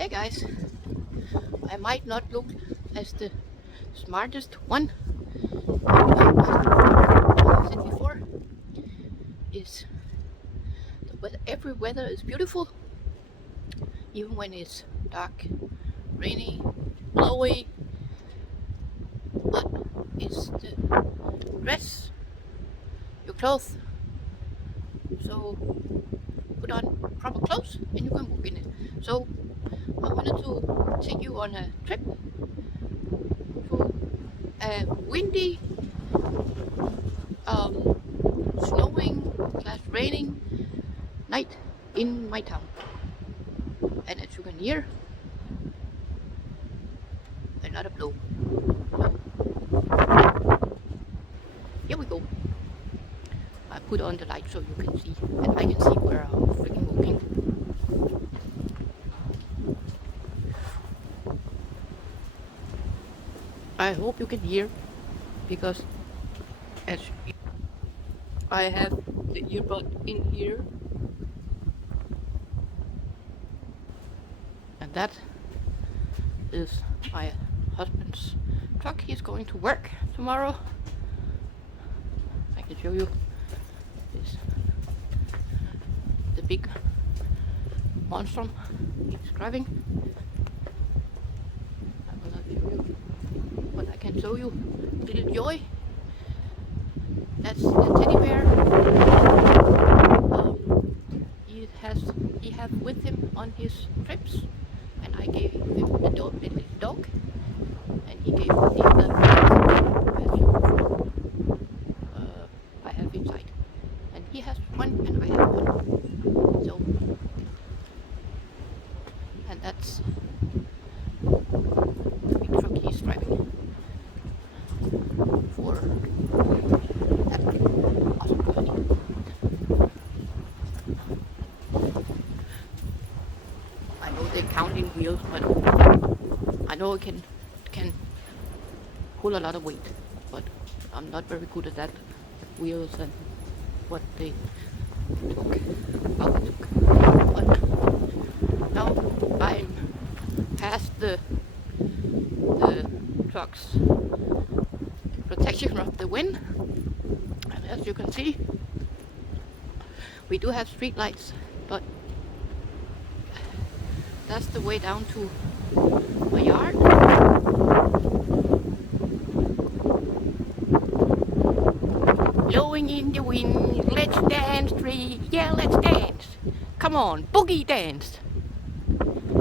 Hey guys, I might not look as the smartest one, but as I said before, is the weather. Every weather is beautiful, even when it's dark, rainy, blowy. But it's the dress, your clothes. So put on proper clothes and you can walk in it. So I wanted to take you on a trip to a windy, snowing / raining night in my town. And as you can hear, a lot of blow. So here we go. I put on the light so you can see, and I can see where I'm freaking walking. I hope you can hear, because as I have the earbud in here, and that is my husband's truck. He's going to work tomorrow. I can show you this, the big monster he's driving. I will not show you, but I can show you little Joy. That's the teddy bear. He have with him on his trips, and I gave him the little dog, and he gave the other I have inside, and he has one and I have one. So, and that's the big truck he's driving for that awesome company. I know they're counting wheels, but I know it can pull a lot of weight, but I'm not very good at that. Wheels and what they took, how they took. But now I'm past the truck's protection of the wind, and as you can see, we do have street lights, but that's the way down to my yard. Blowing in the wind, let's dance, tree, yeah, let's dance. Come on, boogie dance.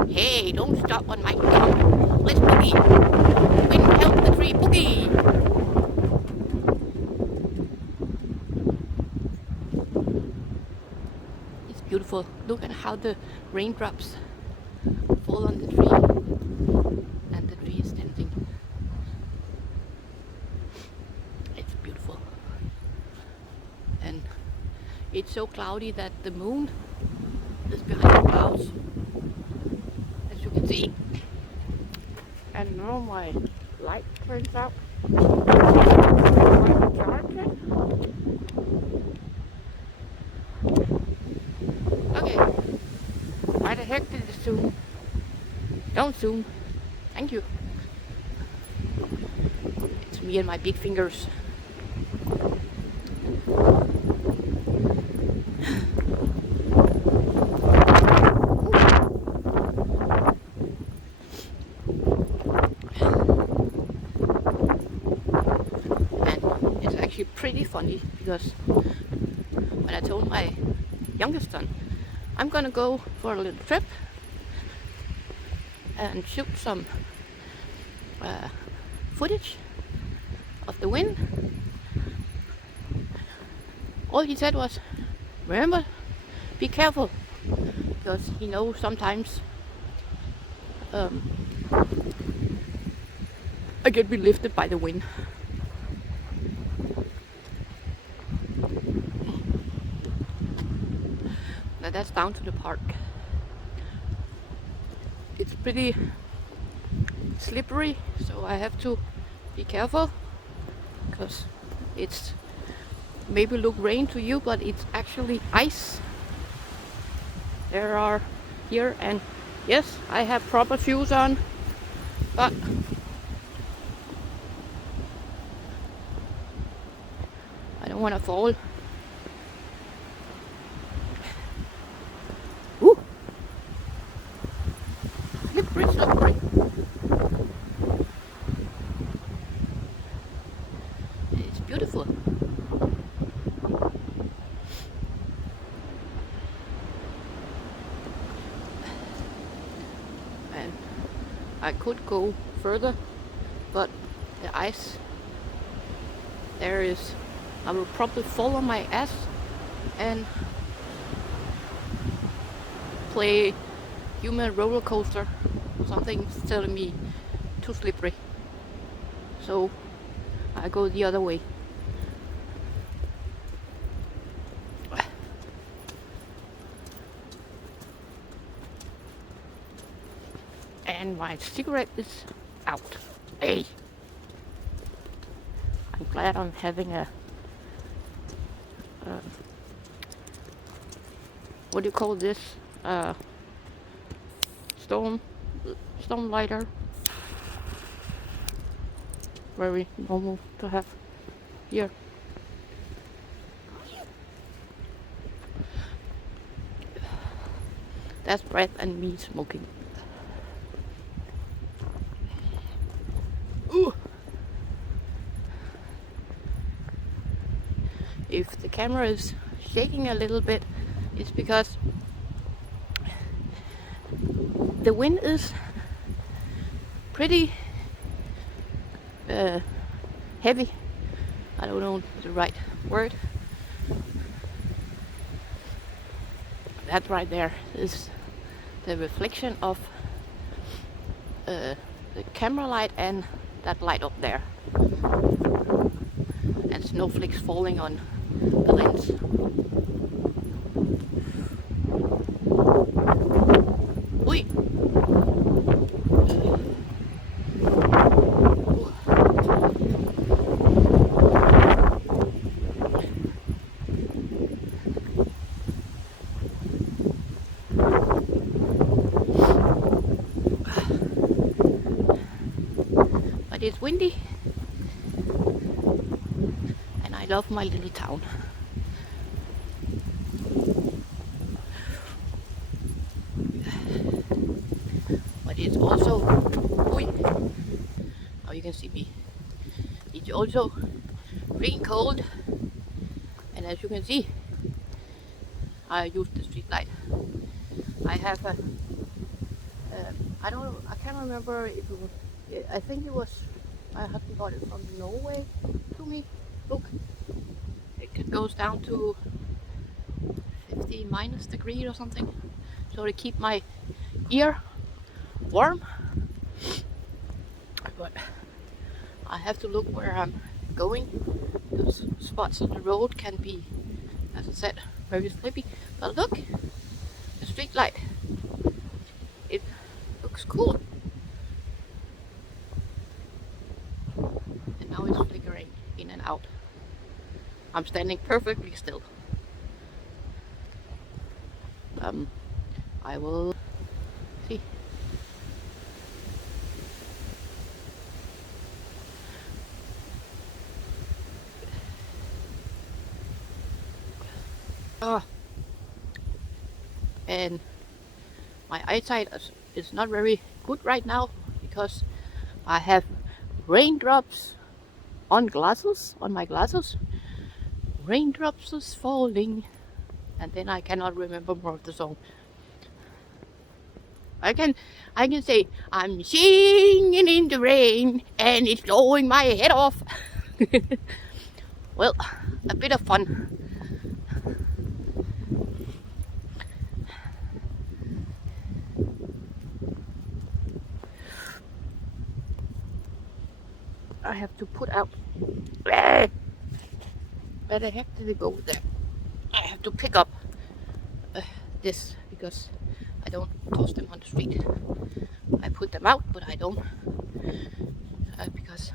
Hey, don't stop on my tongue. Let's boogie. Wind help the tree boogie. It's beautiful. Look at how the raindrops fall on the tree, and the tree is dancing. It's beautiful. And it's so cloudy that the moon is behind the clouds, as you can see. And now my light turns out. Okay, why the heck did it zoom? Don't zoom. Thank you. It's me and my big fingers. Pretty funny, because when I told my youngest son I'm gonna go for a little trip and shoot some footage of the wind, all he said was, remember, be careful, because he knows sometimes I get lifted by the wind. Now that's down to the park. It's pretty slippery, so I have to be careful, because it's maybe look rain to you, but it's actually ice. There are here, and Yes, I have proper shoes on, but I don't want to fall. Ooh, slippery, slippery. It's beautiful. And I could go further, but the ice there is, I will probably fall on my ass and play human roller coaster. Something's telling me too slippery, so I go the other way. And my cigarette is out. Hey, I'm glad I'm having a what do you call this? Stone lighter. Very normal to have here. That's breath and me smoking. Ooh. If the camera is shaking a little bit, it's because the wind is pretty heavy. I don't know the right word. That right there is the reflection of the camera light and that light up there, and snowflakes falling on the lens. Ui. But it's windy, and I love my little town. But it's also, oi, now you can see me. It's also freezing cold, and as you can see, I use the street light. I have a, I don't know, I can't remember if it was, I think it was, my husband got it from Norway to me. Look, it goes down to 50 minus degree or something, so to keep my ear warm. But I have to look where I'm going, because spots on the road can be, as I said, very slippy. But look, the street light, it looks cool. And now it's flickering in and out. I'm standing perfectly still. I will see. And my eyesight is not very good right now because I have raindrops on glasses, on my glasses. Raindrops is falling, and then I cannot remember more of the song. I can say, I'm singing in the rain and it's blowing my head off. Well, a bit of fun. I have to put out. Where the heck did it go there? I have to pick up this because I don't toss them on the street. I put them out, but I don't because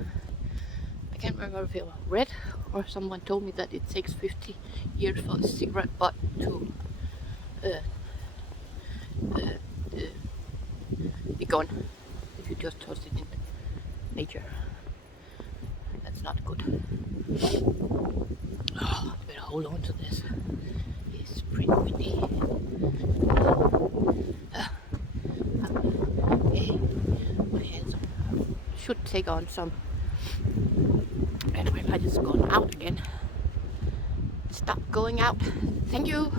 I can't remember if it was red or someone told me that it takes 50 years for the cigarette butt to gone if you just toss it in nature. That's not good. Oh, I better hold on to this. It's pretty windy. Okay, my hands should take on some. And my light is gone out again. Stop going out. Thank you.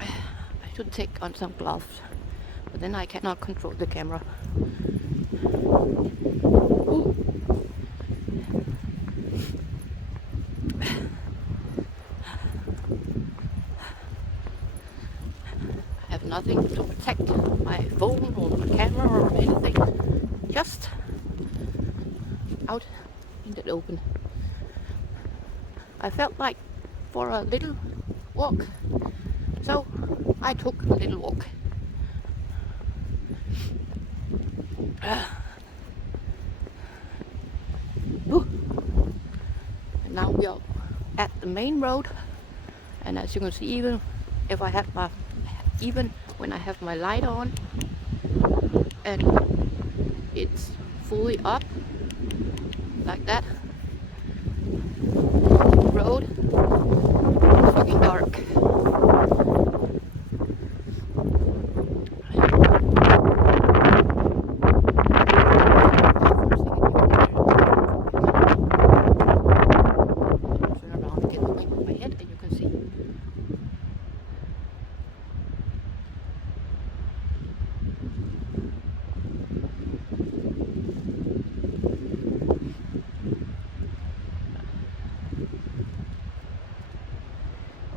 I should take on some gloves, but then I cannot control the camera. Ooh. I have nothing to protect my phone or my camera or anything. Just out in the open. I felt like for a little walk, so I took a little walk. And now we are at the main road, and as you can see, even when I have my light on and it's fully up like that, the road is fucking dark. Turn around and get the wind in my head, and you can see.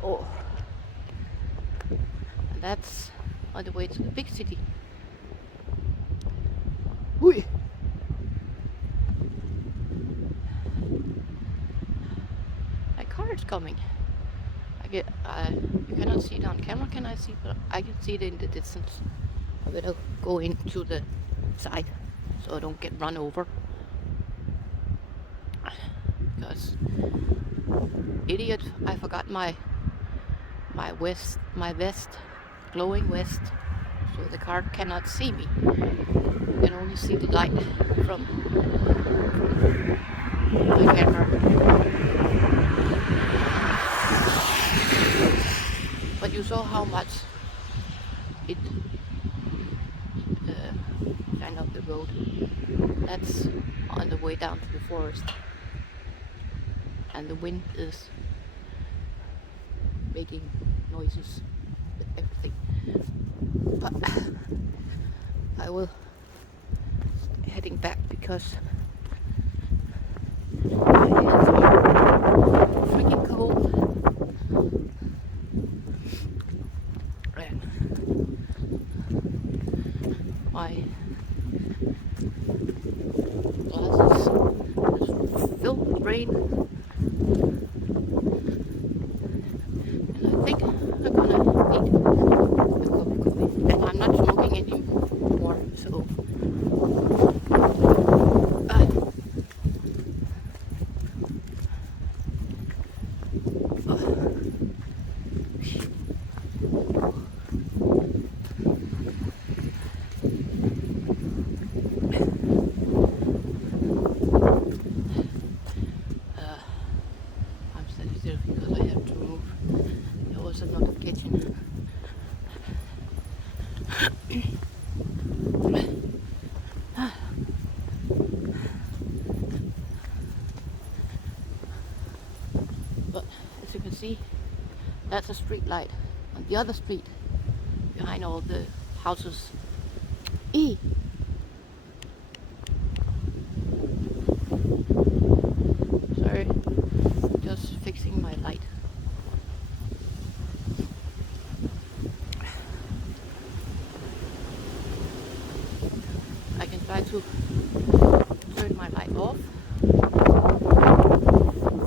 Oh, and that's on the way to the big city. Hui. My car is coming. You cannot see it on camera, can I see? But I can see it in the distance. I better go into the side so I don't get run over. Because idiot, I forgot my vest, glowing vest, so the car cannot see me. You can only see the light from the camera. But you saw how much it shined up the road. That's on the way down to the forest, and the wind is making noises with everything. But I will heading back because my hands are freaking cold. And my glasses is filled with rain. I think I'm gonna eat a cup of coffee, and I'm not smoking anymore, so I'm standing still because I have to move. There was another kitchen. But as you can see, that's a street light on the other street behind all the houses. Sorry, just fixing my light. I can try to turn my light off, and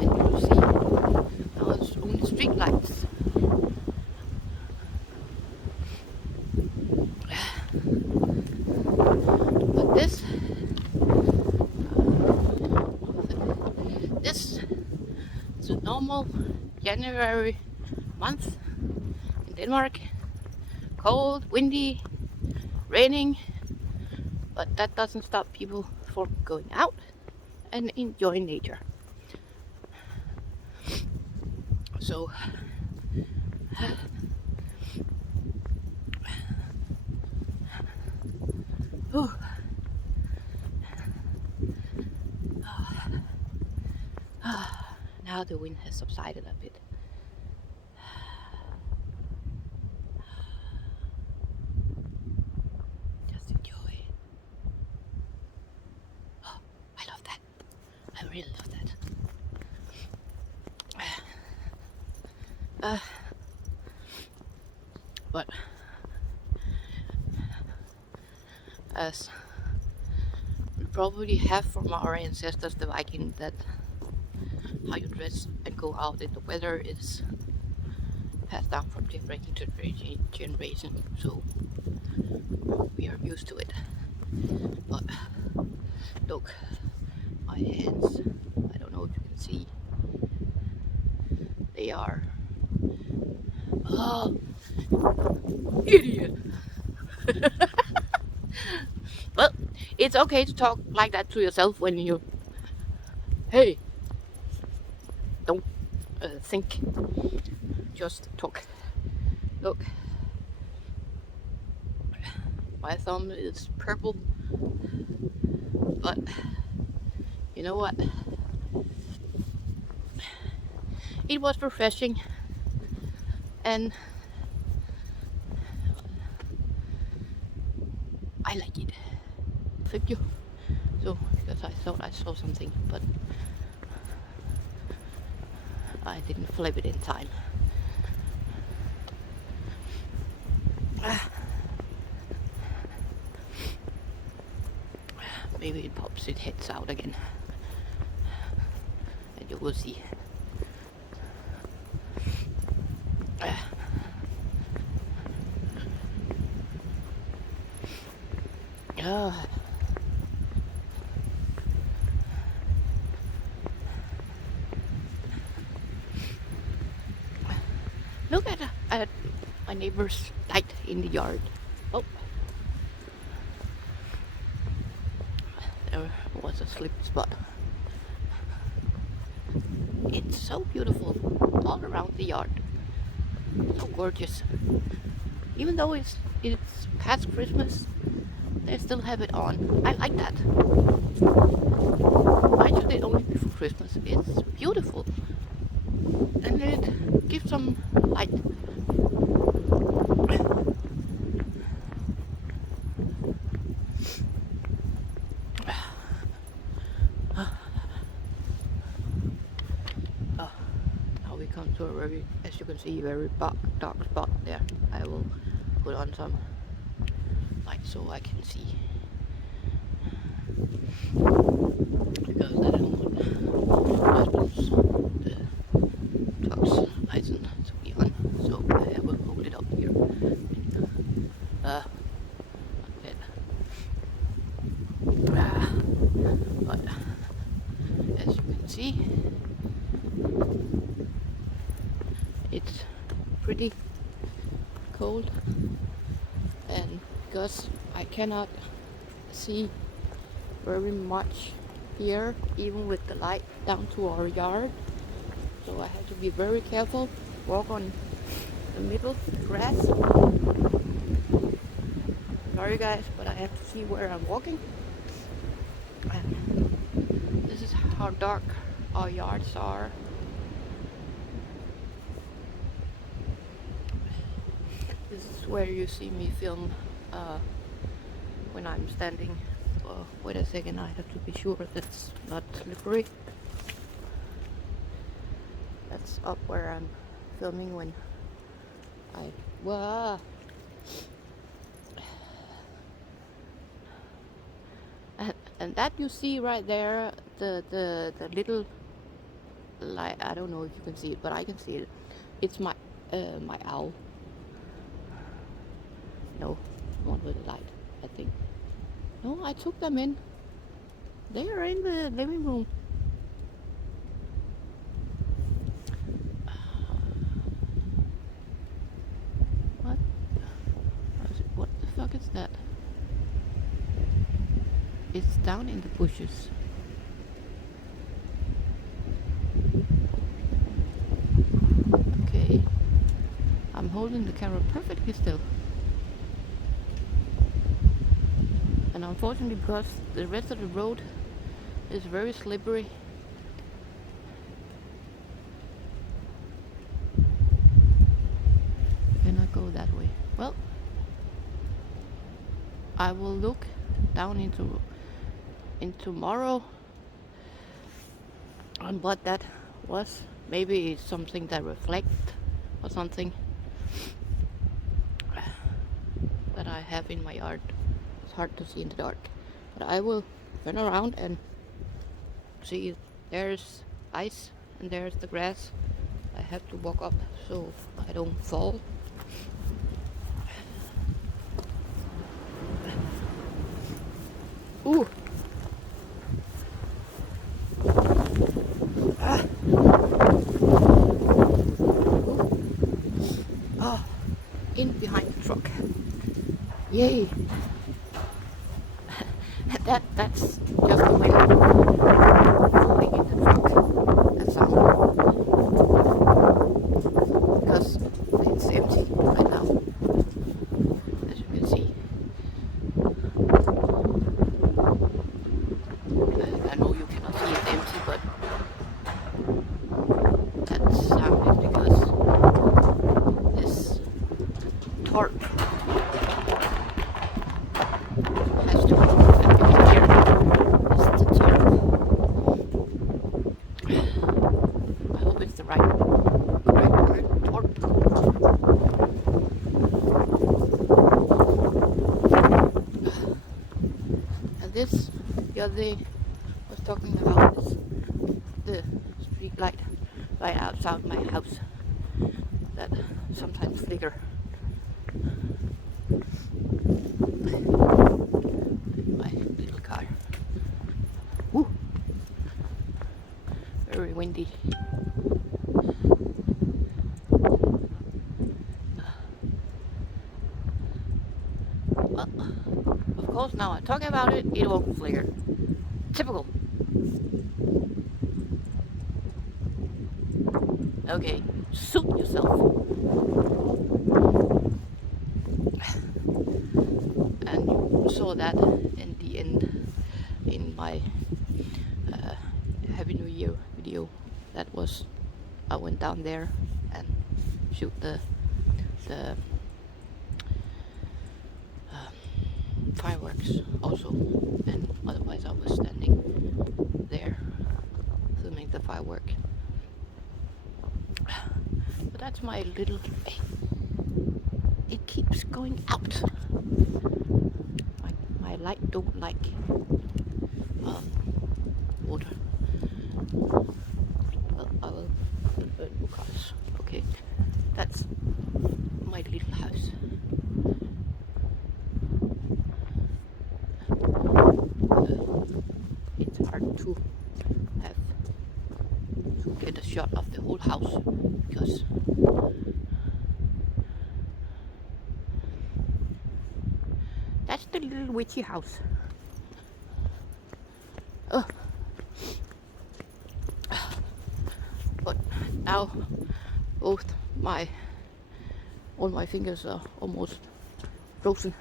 you will see now it's only street lights. But this is a normal January month in Denmark. Cold, windy, raining, but that doesn't stop people from going out and enjoying nature. So now the wind has subsided a bit. Just enjoy. Oh, I love that. I really love that. But as we probably have from our ancestors, the Viking, that how you dress and go out in the weather is passed down from generation to generation, so we are used to it. But look, my hands, I don't know if you can see, they are, oh, idiot. Well, it's okay to talk like that to yourself when you, hey, don't think, just talk. Look, my thumb is purple, but you know what? It was refreshing, and I like it. Thank you. So, because I thought I saw something, but I didn't flip it in time. Maybe it pops its heads out again, and you will see. Look at my neighbor's light in the yard. Oh, there was a slip spot. It's so beautiful all around the yard. So gorgeous. Even though it's past Christmas, they still have it on. I like that. Why should it only be for Christmas? It's beautiful. And it gives some light. Now we come to a very, as you can see, very dark spot there. I will put on some light so I can see. Because I don't want the truck's license to be on, so I will hold it up here. But as you can see, it's pretty cold, and because I cannot see very much here, even with the light down to our yard, so I have to be very careful, walk on the middle grass. Sorry guys, but I have to see where I'm walking. And this is how dark our yards are. This is where you see me film when I'm standing. Wait a second, I have to be sure that's not slippery. That's up where I'm filming when I... Whoa! And that you see right there, the little light, I don't know if you can see it, but I can see it. It's my my owl. No, one with the light, I think. No, I took them in. They are in the living room. What? What the fuck is that? It's down in the bushes. Okay, I'm holding the camera perfectly still. And unfortunately, because the rest of the road is very slippery, I cannot go that way. Well, I will look down into tomorrow on what that was. Maybe it's something that reflects or something that I have in my yard. It's hard to see in the dark, but I will turn around and see. There's ice and there's the grass. I have to walk up so I don't fall. Ooh. Ah. Oh, in behind the truck. Yay. That's just the wind blowing in the truck. That sound. Because it's empty right now, as you can see. I know you cannot see it empty, but that sound is because this tarp has to be here. This is the tarp. I hope it's the correct tarp. And this, the other day, was talking about is the street light right outside my house that sometimes flicker. My little car. Woo! Very windy. Well, of course, now I'm talking about it, it won't flicker. Typical. Okay, suit yourself. And you saw that in the end in my Happy New Year video. That was, I went down there and shoot the fireworks also, and otherwise I was standing there filming the firework. But that's my little, it keeps going out. My light don't like water. Well, I will burn more cars. Okay, that's my little house. It's hard to get a shot of the whole house because that's the little witchy house. But now all my fingers are almost frozen,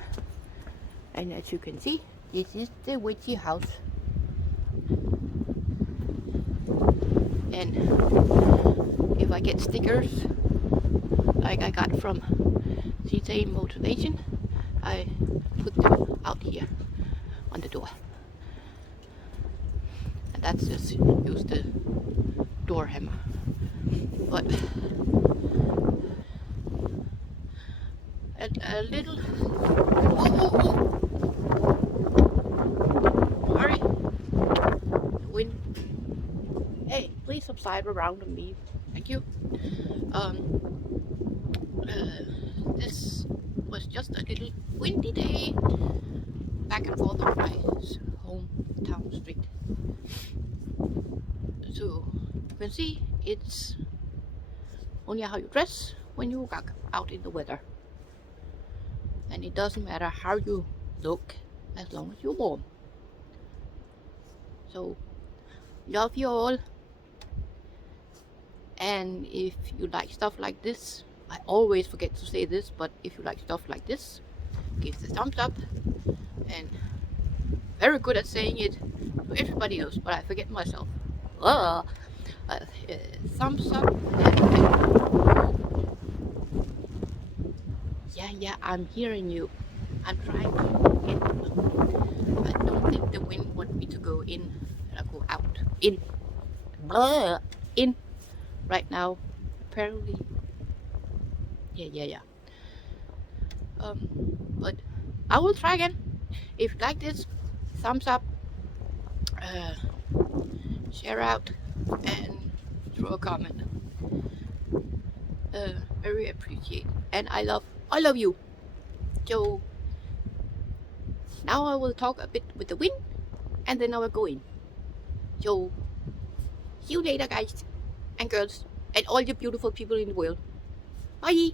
and as you can see, this is the witchy house. And if I get stickers like I got from CJ Motivation, I put them out here on the door. And that's just use the door hammer. But a little, sorry, wind. Hey, please subside around me. Thank you. This was just a little windy day back and forth on my hometown street. So you can see it's only how you dress when you go out in the weather. And it doesn't matter how you look as long as you're warm. So love you all, and if you like stuff like this, I always forget to say this, but if you like stuff like this, give the thumbs up. And very good at saying it to everybody else, but I forget myself. uh, Thumbs up. Yeah, I'm hearing you. I'm trying to get. I don't think the wind wants me to go in. I go out. In. In. Right now. Apparently. Yeah. But I will try again. If you like this, thumbs up, uh, share out, and throw a comment. Very appreciate. And I love you. So now I will talk a bit with the wind, and then I will go in. So see you later, guys and girls, and all you beautiful people in the world. Bye.